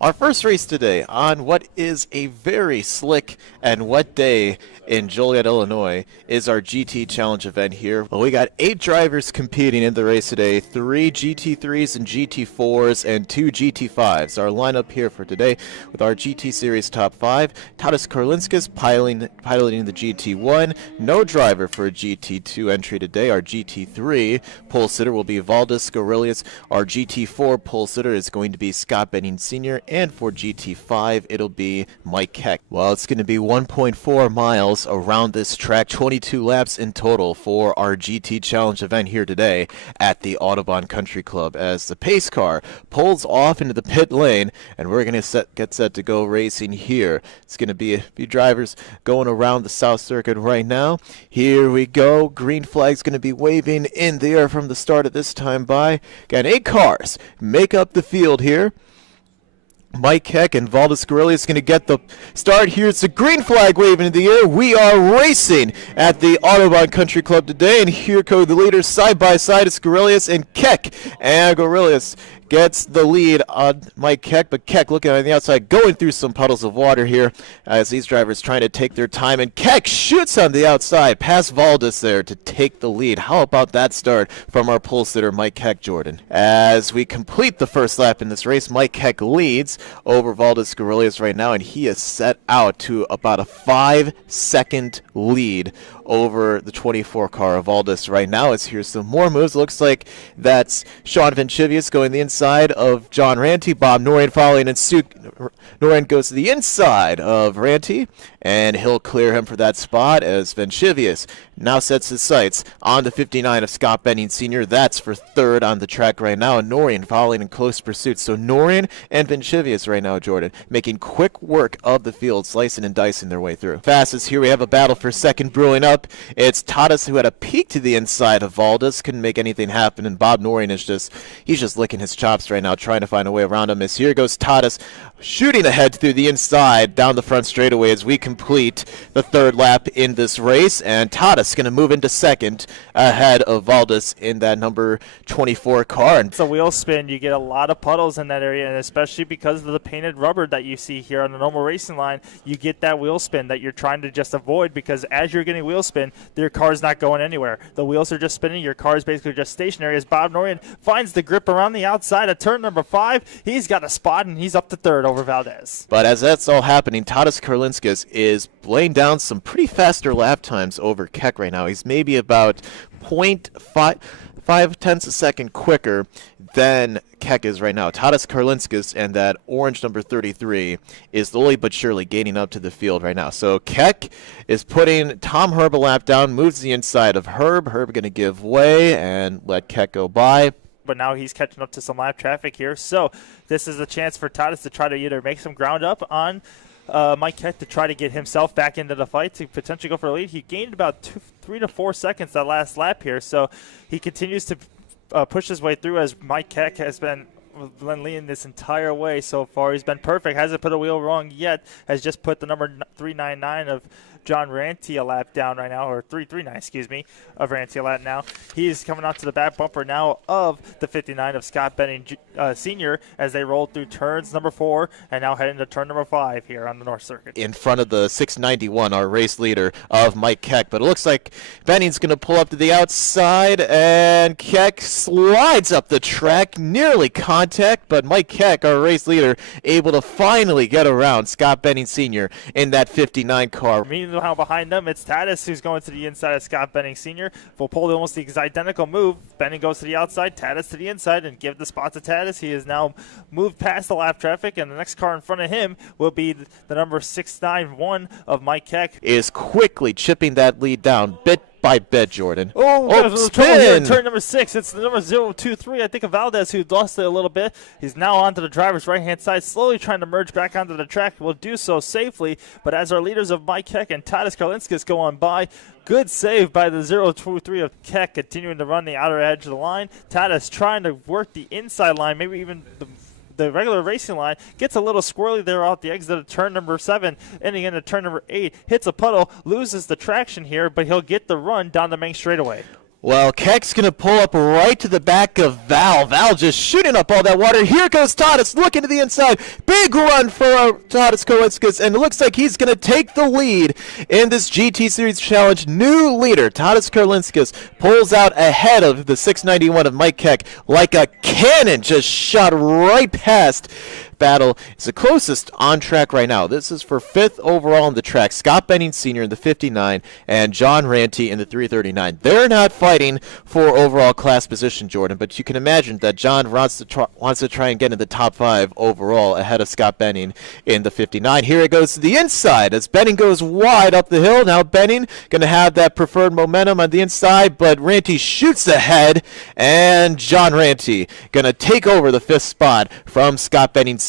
Our first race today on what is a very slick and wet day in Joliet, Illinois, is our GT Challenge event here. Well, we got 8 drivers competing in the race today, 3 GT3s and GT4s and 2 GT5s. Our lineup here for today with our GT Series top 5, Tadas Karlinskas piloting the GT1, no driver for a GT2 entry today. Our GT3 pole sitter will be Valdis Gorilius. Our GT4 pole sitter is going to be Scott Benning Sr., and for GT5, it'll be Mike Keck. Well, it's going to be 1.4 miles around this track, 22 laps in total for our GT Challenge event here today at the Audubon Country Club as the pace car pulls off into the pit lane, and we're going to get set to go racing here. It's going to be a few drivers going around the South Circuit right now. Here we go. Green flag's going to be waving in the air from the start of this time by. Got 8 cars make up the field here. Mike Keck and Valdis Gorilius going to get the start here. It's a green flag waving in the air. We are racing at the Audubon Country Club today, and here go the leaders side by side. It's Gorilius and Keck, and Gorilius gets the lead on Mike Keck, but Keck looking on the outside, going through some puddles of water here as these drivers trying to take their time, and Keck shoots on the outside past Valdis there to take the lead. How about that start from our pole sitter Mike Keck, Jordan? As we complete the first lap in this race, Mike Keck leads over Valdis Gorilius right now, and he is set out to about a 5-second lead over the 24 car of Valdis right now. As here's some more moves. Looks like that's Sean Venchivius going the inside of John Ranty. Bob Norian following, and Norian goes to the inside of Ranty, and he'll clear him for that spot as Venchivius now sets his sights on the 59 of Scott Benning Sr. That's for third on the track right now, and Norian following in close pursuit. So Norian and Venchivius right now, Jordan, making quick work of the field, slicing and dicing their way through. Fastest here, we have a battle for second brewing up. It's Tadas who had a peek to the inside of Valdis, couldn't make anything happen, and Bob Norian is he's just licking his chops right now, trying to find a way around him. As here goes Tadas, shooting ahead through the inside down the front straightaway as we complete the third lap in this race, and Tadas going to move into second ahead of Valdis in that number 24 car. It's a wheel spin. You get a lot of puddles in that area, and especially because of the painted rubber that you see here on the normal racing line, you get that wheel spin that you're trying to just avoid, because as you're getting wheel spin, your car's not going anywhere. The wheels are just spinning. Your car is basically just stationary as Bob Norian finds the grip around the outside at turn number 5. He's got a spot, and he's up to third over Valdez. But as that's all happening, Tadas Karlinskas is laying down some pretty faster lap times over Keck right now. He's maybe about 0.5 tenths a second quicker than Keck is right now. Tadas Karlinskas and that orange number 33 is slowly but surely gaining up to the field right now. So Keck is putting Tom Herb a lap down, moves the inside of Herb. Herb going to give way and let Keck go by. But now he's catching up to some lap traffic here. So this is a chance for Tadas to try to either make some ground up on Mike Keck to try to get himself back into the fight to potentially go for the lead. He gained about 3 to 4 seconds that last lap here. So he continues to push his way through as Mike Keck has been leading this entire way so far. He's been perfect. Hasn't put a wheel wrong yet. Has just put the number 399 of John Ranty a lap down right now, or 339, excuse me, of Ranty a lap now. He's coming out to the back bumper now of the 59 of Scott Benning Sr. as they roll through turns number 4 and now head into turn number 5 here on the North Circuit. In front of the 691, our race leader of Mike Keck. But it looks like Benning's going to pull up to the outside, and Keck slides up the track, nearly contact, but Mike Keck, our race leader, able to finally get around Scott Benning Sr. in that 59 car. Meanwhile, behind them, it's Tadas who's going to the inside of Scott Benning Sr. We'll pull almost the identical move. Benning goes to the outside, Tadas to the inside, and give the spot to Tadas. He has now moved past the lap traffic, and the next car in front of him will be the number 691 of Mike Keck. Is quickly chipping that lead down bit by bit, Jordan. Spin! Turn number 6. It's the number 023, I think, of Valdez, who lost it a little bit. He's now onto the driver's right-hand side, slowly trying to merge back onto the track. Will do so safely, but as our leaders of Mike Keck and Tadas Karlinskas go on by, good save by the 023 of Keck, continuing to run the outer edge of the line. Tadas trying to work the inside line, maybe even the regular racing line, gets a little squirrely there off the exit of turn number 7, ending into turn number 8, hits a puddle, loses the traction here, but he'll get the run down the main straightaway. Well, Keck's going to pull up right to the back of Val. Val just shooting up all that water. Here goes Tadas looking to the inside. Big run for Tadas Karlinskas, and it looks like he's going to take the lead in this GT Series Challenge. New leader, Tadas Karlinskas, pulls out ahead of the 691 of Mike Keck like a cannon, just shot right past Battle. Is the closest on track right now. This is for 5th overall on the track. Scott Benning Sr. in the 59 and John Ranty in the 339. They're not fighting for overall class position, Jordan, but you can imagine that John wants to try and get in the top 5 overall ahead of Scott Benning in the 59. Here it goes to the inside as Benning goes wide up the hill. Now Benning going to have that preferred momentum on the inside, but Ranty shoots ahead, and John Ranty going to take over the 5th spot from Scott Benning Sr.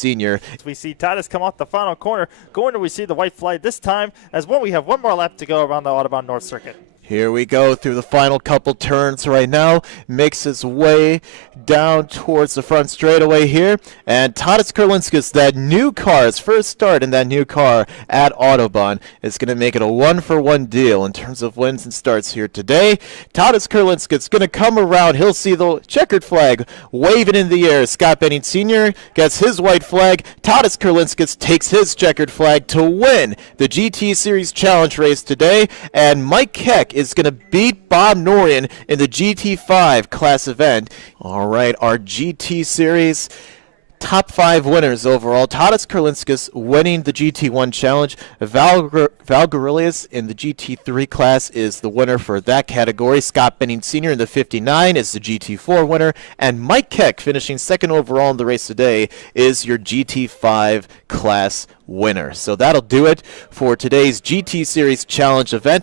We see Tadas come off the final corner, going to receive the white flag this time, as we have one more lap to go around the Audubon North Circuit. Here we go through the final couple turns right now. Makes his way down towards the front straightaway here. And Tadas Karlinskas, that new car, his first start in that new car at Audubon, is going to make it a 1-for-1 deal in terms of wins and starts here today. Tadas Karlinskas is going to come around. He'll see the checkered flag waving in the air. Scott Benning Sr. gets his white flag. Tadas Karlinskas takes his checkered flag to win the GT Series Challenge race today. And Mike Keck is going to beat Bob Norian in the GT5 class event. All right, our GT Series top 5 winners overall. Tadas Karlinskas winning the GT1 Challenge. Val Guerrillas in the GT3 class is the winner for that category. Scott Benning Sr. in the 59 is the GT4 winner. And Mike Keck, finishing 2nd overall in the race today, is your GT5 class winner. So that'll do it for today's GT Series Challenge event.